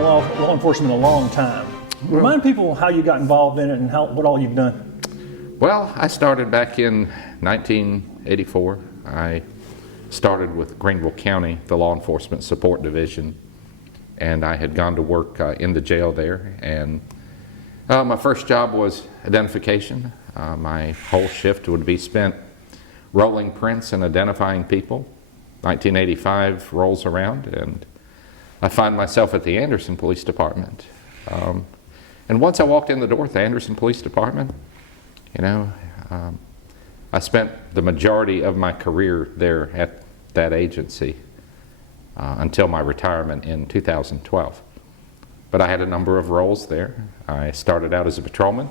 in law enforcement a long time. Remind people how you got involved in it and what all you've done. Well, I started back in 1984. I started with Greenville County, the Law Enforcement Support Division, and I had gone to work in the jail there. And my first job was identification. My whole shift would be spent rolling prints and identifying people. 1985 rolls around, and I find myself at the Anderson Police Department. And once I walked in the door at the Anderson Police Department, I spent the majority of my career there at that agency until my retirement in 2012. But I had a number of roles there. I started out as a patrolman.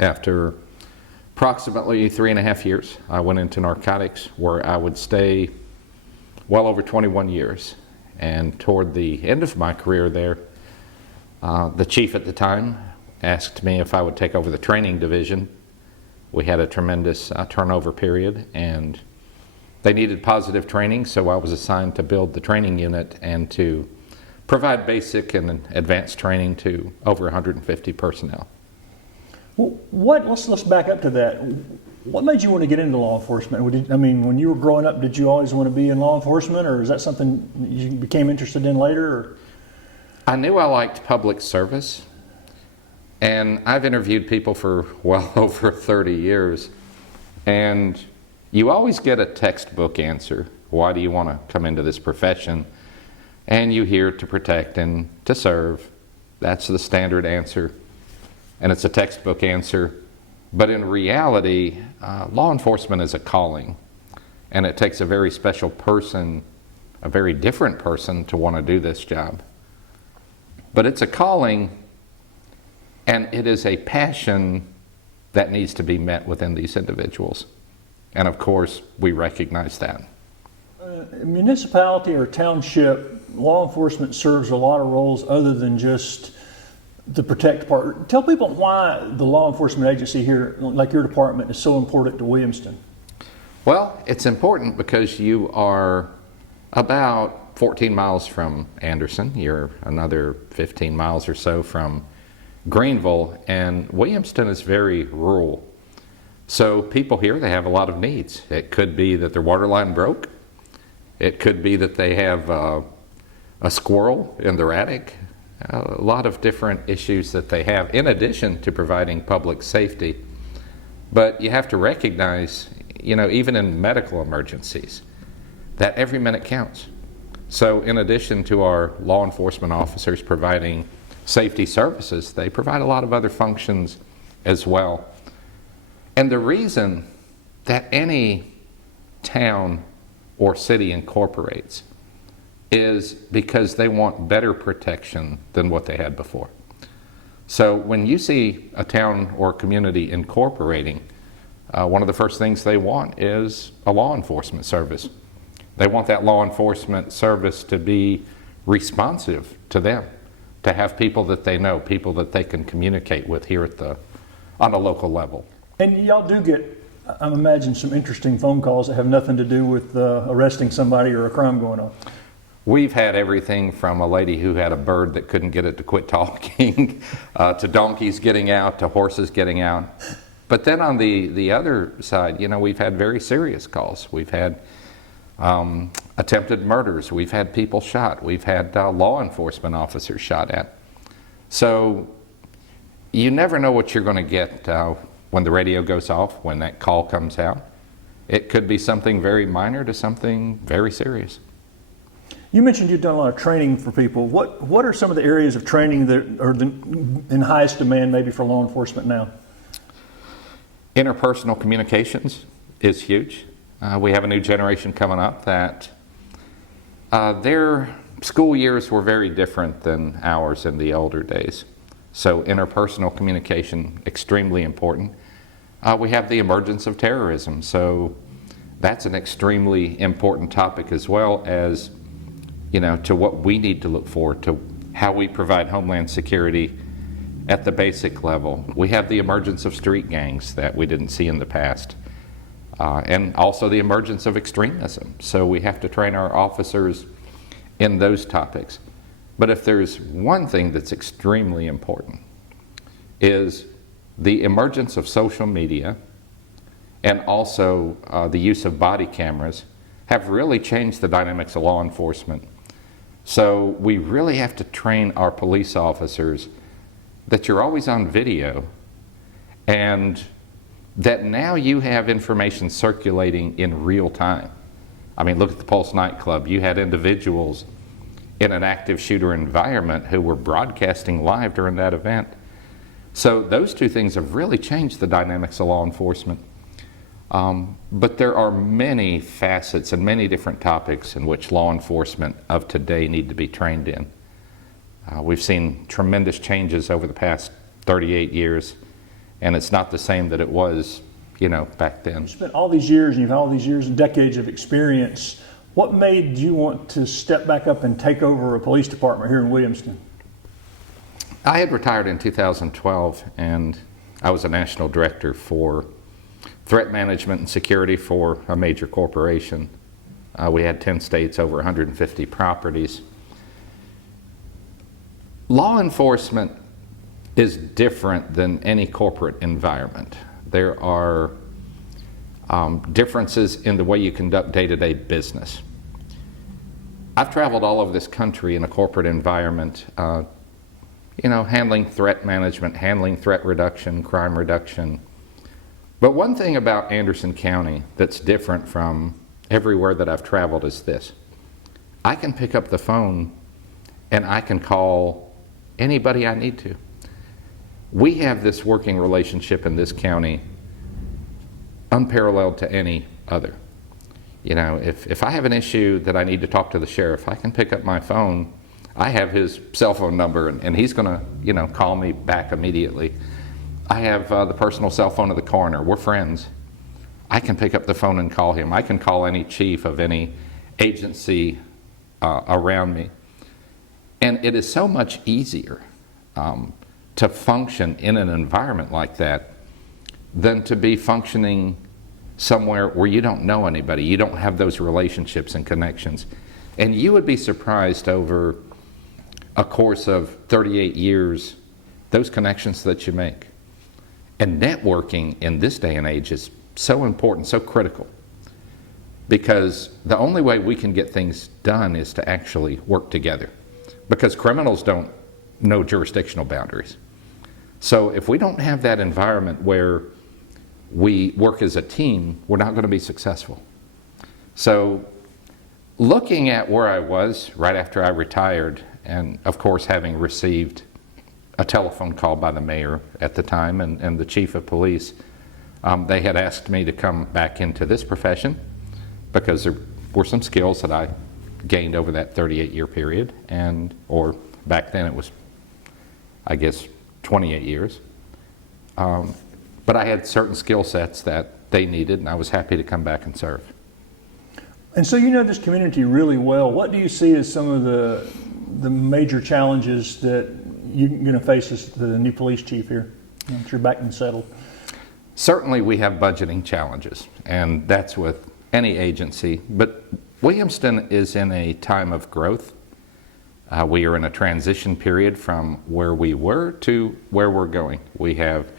After approximately 3.5 years, I went into narcotics, where I would stay well over 21 years. And toward the end of my career there, the chief at the time asked me if I would take over the training division. We had a tremendous turnover period, and they needed positive training, so I was assigned to build the training unit and to provide basic and advanced training to over 150 personnel. Well, let's back up to that. What made you want to get into law enforcement? When you were growing up, did you always want to be in law enforcement, or is that something you became interested in later? Or? I knew I liked public service, and I've interviewed people for well over 30 years, and you always get a textbook answer. Why do you want to come into this profession? And you hear to protect and to serve. That's the standard answer, and it's a textbook answer. But in reality, law enforcement is a calling, and it takes a very special person, a very different person, to want to do this job. But it's a calling, and it is a passion that needs to be met within these individuals. And of course, we recognize that. Municipality or township, law enforcement serves a lot of roles other than just the protect part. Tell people why the law enforcement agency here, like your department, is so important to Williamston. Well, it's important because you are about 14 miles from Anderson. You're another 15 miles or so from Greenville, and Williamston is very rural. So people here, they have a lot of needs. It could be that their water line broke. It could be that they have a squirrel in their attic. A lot of different issues that they have, in addition to providing public safety. But you have to recognize, even in medical emergencies, that every minute counts. So in addition to our law enforcement officers providing safety services, they provide a lot of other functions as well. And the reason that any town or city incorporates is because they want better protection than what they had before. So when you see a town or community incorporating, one of the first things they want is a law enforcement service. They want that law enforcement service to be responsive to them, to have people that they know, people that they can communicate with here on a local level. And y'all do get, I imagine, some interesting phone calls that have nothing to do with arresting somebody or a crime going on. We've had everything from a lady who had a bird that couldn't get it to quit talking, to donkeys getting out, to horses getting out. But then on the other side, we've had very serious calls. We've had attempted murders. We've had people shot. We've had law enforcement officers shot at. So you never know what you're going to get when the radio goes off, when that call comes out. It could be something very minor to something very serious. You mentioned you've done a lot of training for people. What are some of the areas of training that are in highest demand maybe for law enforcement now? Interpersonal communications is huge. We have a new generation coming up that their school years were very different than ours in the older days. So interpersonal communication, extremely important. We have the emergence of terrorism, so that's an extremely important topic, as well as to what we need to look for, to how we provide homeland security at the basic level. We have the emergence of street gangs that we didn't see in the past, and also the emergence of extremism. So we have to train our officers in those topics. But if there's one thing that's extremely important, is the emergence of social media and also the use of body cameras have really changed the dynamics of law enforcement. So we really have to train our police officers that you're always on video, and that now you have information circulating in real time. I mean, look at the Pulse nightclub. You had individuals in an active shooter environment who were broadcasting live during that event. So those two things have really changed the dynamics of law enforcement. But there are many facets and many different topics in which law enforcement of today need to be trained in. We've seen tremendous changes over the past 38 years, and it's not the same that it was, back then. You spent all these years, and you've had all these years and decades of experience. What made you want to step back up and take over a police department here in Williamston? I had retired in 2012, and I was a national director for threat management and security for a major corporation. We had 10 states, over 150 properties. Law enforcement is different than any corporate environment. There are differences in the way you conduct day-to-day business. I've traveled all over this country in a corporate environment, handling threat management, handling threat reduction, crime reduction. But one thing about Anderson County that's different from everywhere that I've traveled is this. I can pick up the phone and I can call anybody I need to. We have this working relationship in this county unparalleled to any other. If I have an issue that I need to talk to the sheriff, I can pick up my phone. I have his cell phone number, and he's going to, call me back immediately. I have the personal cell phone of the coroner. We're friends. I can pick up the phone and call him. I can call any chief of any agency around me. And it is so much easier to function in an environment like that than to be functioning somewhere where you don't know anybody. You don't have those relationships and connections. And you would be surprised over a course of 38 years, those connections that you make. And networking in this day and age is so important, so critical, because the only way we can get things done is to actually work together, because criminals don't know jurisdictional boundaries. So if we don't have that environment where we work as a team, we're not going to be successful. So looking at where I was right after I retired, and of course having received a telephone call by the mayor at the time and the chief of police, they had asked me to come back into this profession because there were some skills that I gained over that 38-year period, or back then it was, I guess, 28 years. But I had certain skill sets that they needed, and I was happy to come back and serve. And so you know this community really well. What do you see as some of the major challenges that you're going to face as the new police chief here once you're back and settled? Certainly we have budgeting challenges, and that's with any agency, but Williamston is in a time of growth. We are in a transition period from where we were to where we're going. We have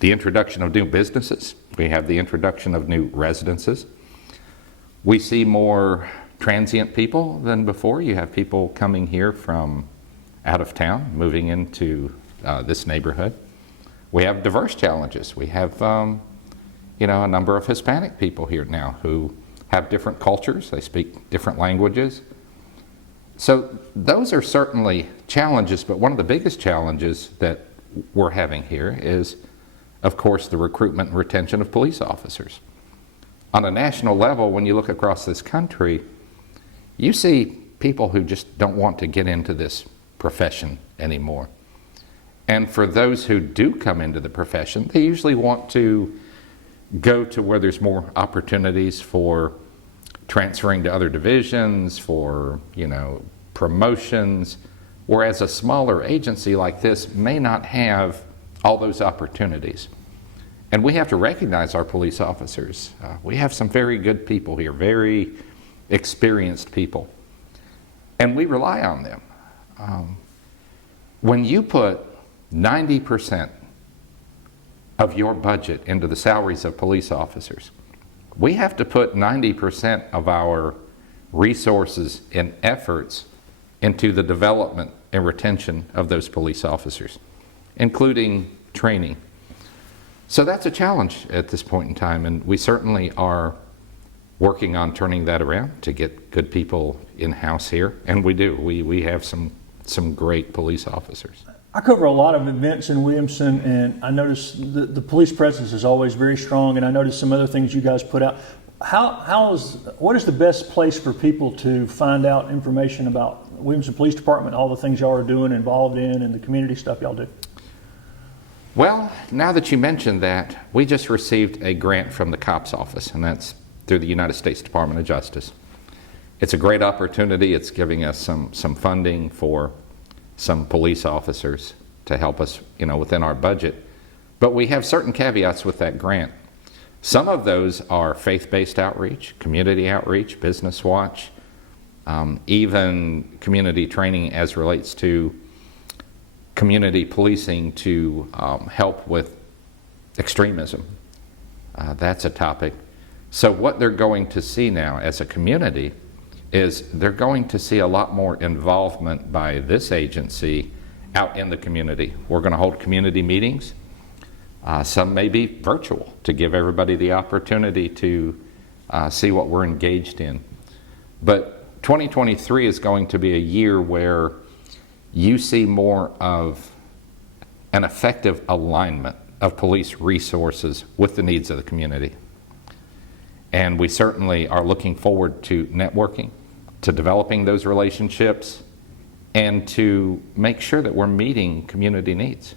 the introduction of new businesses. We have the introduction of new residences. We see more transient people than before. You have people coming here from out of town, moving into this neighborhood. We have diverse challenges. We have, a number of Hispanic people here now who have different cultures. They speak different languages. So those are certainly challenges, but one of the biggest challenges that we're having here is, of course, the recruitment and retention of police officers. On a national level, when you look across this country, you see people who just don't want to get into this profession anymore. And for those who do come into the profession, they usually want to go to where there's more opportunities for transferring to other divisions, for, promotions, whereas a smaller agency like this may not have all those opportunities. And we have to recognize our police officers. We have some very good people here, very experienced people, and we rely on them. When you put 90% of your budget into the salaries of police officers, we have to put 90% of our resources and efforts into the development and retention of those police officers, including training. So that's a challenge at this point in time, and we certainly are working on turning that around to get good people in-house here, and we do. We have some great police officers. I cover a lot of events in Williamston, and I notice the police presence is always very strong, and I noticed some other things you guys put out. What is the best place for people to find out information about Williamston Police Department, all the things y'all are doing, involved in, and the community stuff y'all do? Well, now that you mentioned that, we just received a grant from the COPS office, and that's through the United States Department of Justice. It's a great opportunity. It's giving us some funding for some police officers to help us, within our budget. But we have certain caveats with that grant. Some of those are faith-based outreach, community outreach, business watch, even community training as relates to community policing to help with extremism. That's a topic. So what they're going to see now as a community is they're going to see a lot more involvement by this agency out in the community. We're going to hold community meetings. Some may be virtual to give everybody the opportunity to see what we're engaged in. But 2023 is going to be a year where you see more of an effective alignment of police resources with the needs of the community. And we certainly are looking forward to networking, to developing those relationships, and to make sure that we're meeting community needs.